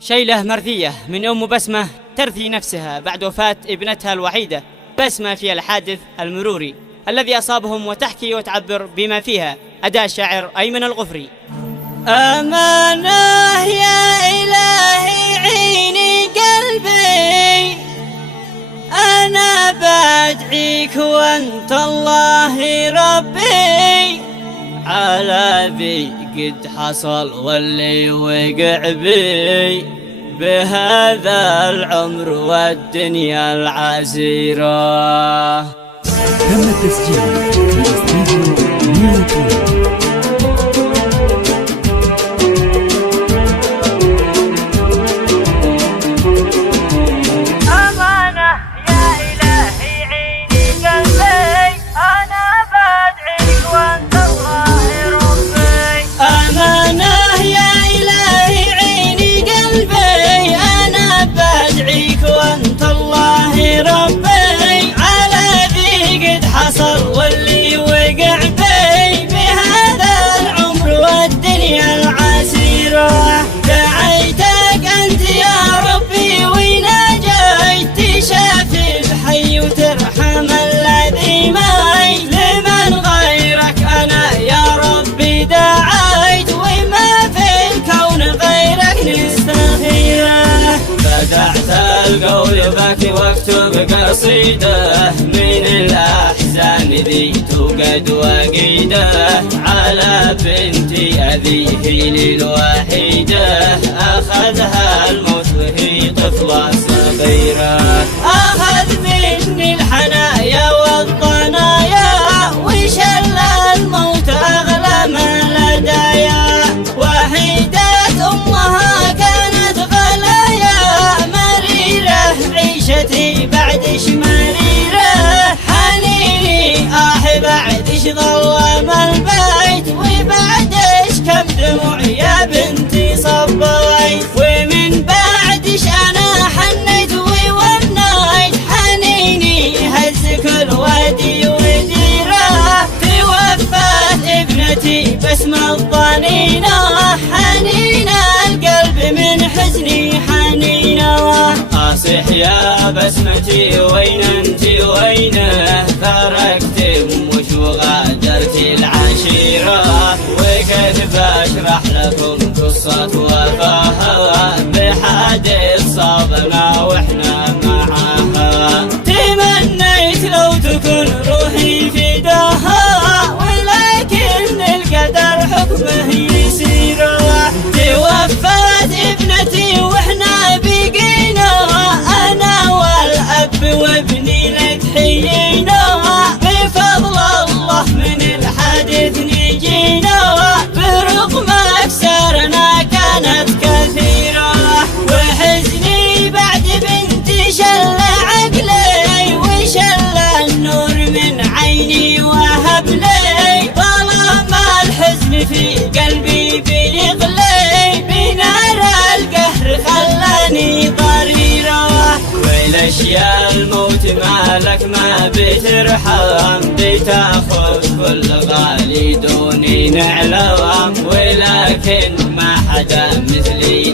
شيلة مرثية من أم بسمة ترثي نفسها بعد وفاة ابنتها الوحيدة بسمة في الحادث المروري الذي أصابهم، وتحكي وتعبر بما فيها أداء الشاعر أيمن الغفري. أمانة يا إلهي عيني قلبي، أنا بدعيك وأنت الله ربي، على ذي قد حصل واللي وقع بي، بهذا العمر والدنيا العسيرة. تم التسجيل في استديو نيوتن. القول باكي واكتب قصيدة من الأحزان ذي توقد وقيدة، على بنتي أذيه للوحيدة، أخذها الموت وهي طفلة صغيرة. أخذ مني الحنايا والضنايا، وشل الموت أغلى ما لدايا، وحيدة أمها كانت غلايا، عيشتي بعدش مريرة، حنيني بعدش ظلم البيت، وبعدش كم دموع يا بنتي صبيت، ومن بعدش أنا حنيت وونيت، حنيني هز كل وادي وديرة، توفت ابنتي بسمة الضنينة، حنين القلب من حزني حنينة. أصيح يا بسمتي وين انتي وينه، تركت وش وغادرتي العشيرة، وكيف بشرح لكم قصة وفاها، بحادث صابنا واحنا معاها، تمنيت لو تكون روحي فداها، ولكن القدر حكمه يسير، توفت ابنتي واحنا بقينا، أنا والأب وابني لك حيينا، بفضل الله من الحادث نجينا، برغم أكسارنا كانت كثيرة، وحزني بعد بنتي شل عقلي، وشل النور من عيني وهب لي، ظلام الحزن في قلبي بيغلي، بنار القهر خلاني ضريرة، ويلش يا الموت مالك ما بترحم، بتاخذ كل غالي دوني نعلم، ولكن ما حدا مثلي